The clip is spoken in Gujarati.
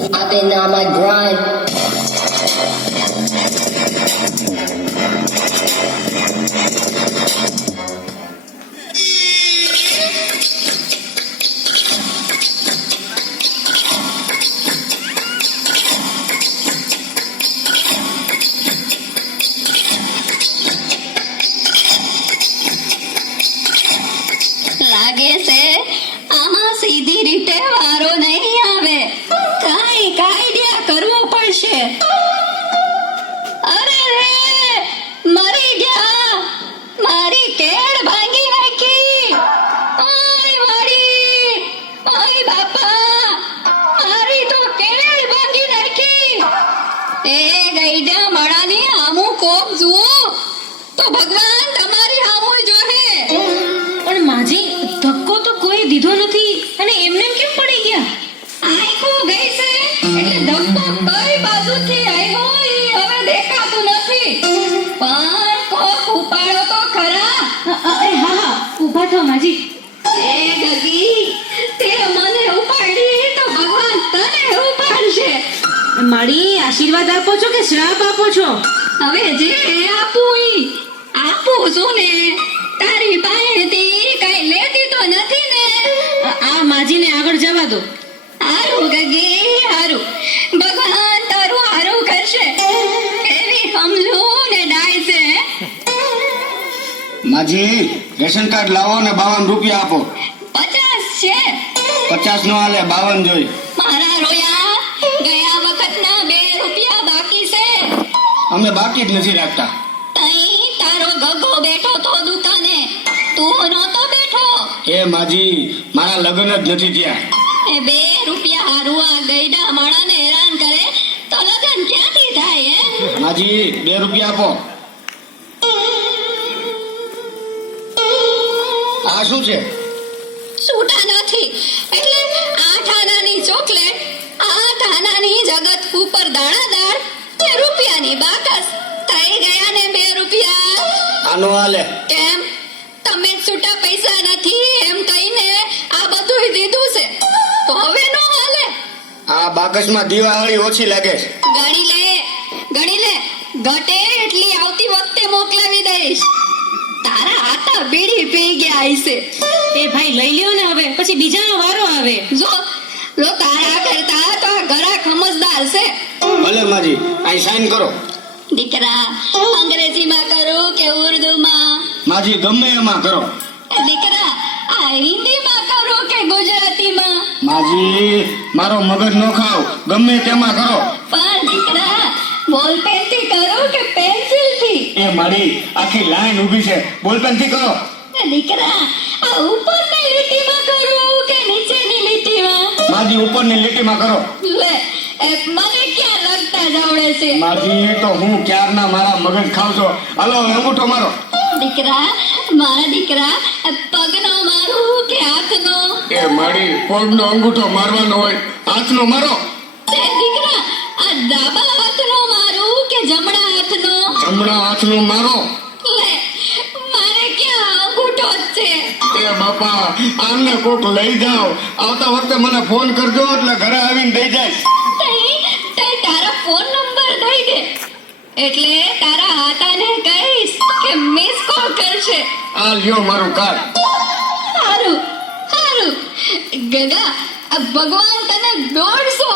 I've been on my grind. લાગે છે આમાં સીધી રીતે વારો નહીં આવે, કાંઈ કાયદા કરવો પડશે. અરે રે, મરી ગયા, મારી કેળ ભાંગી નાખી. ઓય વાડી, ઓય બાપા, મારી તો કેળ ભાંગી નાખી. એ ગઈડા માળાની આમું કોક જુઓ તો ભગવાન તમારી આમું જોહે. પણ માજી, ધક્કો તો કોઈ દીધો નથી અને એમને કેમ પડી ગયા? આંખો ગઈ છે એટલે ધક્કો કઈ બાજુથી આવ્યો ઈ હવે દેખાતું નથી. પણ કોક ઉપાડો તો ખરા. હા, ઊભા થાઓ માજી. એ ગગી, તે મને ઉપાડી તો ભગવાન તને ઉપાડશે. મારી આશીર્વાદ આપો છો કે શ્રાપ આપો છો? હવે જે આપું ઈ આપું છું ને, તારી પાસેથી કઈ લેતી તો નથી ને. આ માજીને આગળ જવા દો. હારું ગગી, હારું. ભગવાન તારું હારું કરશે. એવી સમજુ ને ડાય છે. માજી, રેશન કાર્ડ લાવો ને 52 રૂપિયા આપો. 50 છે. 50 નો હાલે, 52 જોઈ. મારા રોયા, ગયા વખતના 2 રૂપિયા બાકી છે. અમે બાકી જ નથી રાખતા. તઈ તારો ગગો બેઠો તો દુકાને, તું નહોતો બેઠો. એ માજી, મારા લગ્ન જ નથી થયા. એ 2 રૂપિયા હારું આ ગઈડા માણાને હેરાન કરે તો લગન ક્યાંથી થાય હે? માજી, 2 રૂપિયા આપો. આ શું છે? છૂટા નથી એટલે 8 આનાની ચોકલેટ, 8 આનાની જગત ઉપર દાણાદાર, 2 રૂપિયાની બાકસ. થઈ ગયા ને 2 રૂપિયા. આનો હાલે. કેમ તમે છૂટા પૈસા નથી એમ કહીને આ બધું દીધું છે તો હવે નો હાલે? આ બાકસમાં દિવાળી ઓછી લાગે છે. ગણી લે, ગણી લે. ઘટે એટલી આવતી વખતે મોકલાવી દઈશ. તારા હાથા બીડી પી ગયા હશે. એ ભાઈ લઈ લ્યો ને, હવે પછી બીજાનો વારો આવે. જો લો, તારા કરતા તો આ ઘરા સમજદાર છે. ભલે માજી, અહીં સાઈન કરો. દીકરા, અંગ્રેજીમાં કરું કે ઉર્દુમાં? માજી, ગમે એમાં કરો. દીકરા, આ હિન્દીમાં કરું કે ગુજરાતીમાં? માજી, મારો મગજ નો ખાવ, ગમે તેમાં કરો. પણ દીકરા, બોલપેન થી કરું કે પેન્સિલ થી? એ મારી આખી લાઈન ઊભી છે, બોલપેન થી કરો. દીકરા, આ ઉપરની લીટીમાં કરું કે નીચેની લીટીમાં? માજી, ઉપરની લીટીમાં કરો. લે, એ મને ક્યાં લગતા જાવડે છે? માજી, તો હું ક્યારના મારા મગજ ખાવ છો. હાલો, અંગૂઠો મારો. દીકરા, મારા દીકરા, પગનો મારું કે હાથનો? એ મારી, પગનો અંગૂઠો મારવાનો હોય, હાથનો મારો. તે દીકરા, આ ડાબા હાથનો મારું કે જમણા હાથનો? જમણા હાથનો મારો. લે, મારે ક્યાં અંગૂઠો જ છે? એ બાપા, આમને કોક લઈ જાઓ. આવતા વખતે મને ફોન કરજો એટલે ઘરે આવીને દઈ જાય. તે તારા ફોન નંબર દઈ દે એટલે તારા હાથાને કહીશ કે મિસ કોલ કરશે. આ લ્યો મારું કાર્ડ. હારું, હારું. ગગા, આ ભગવાન તને 150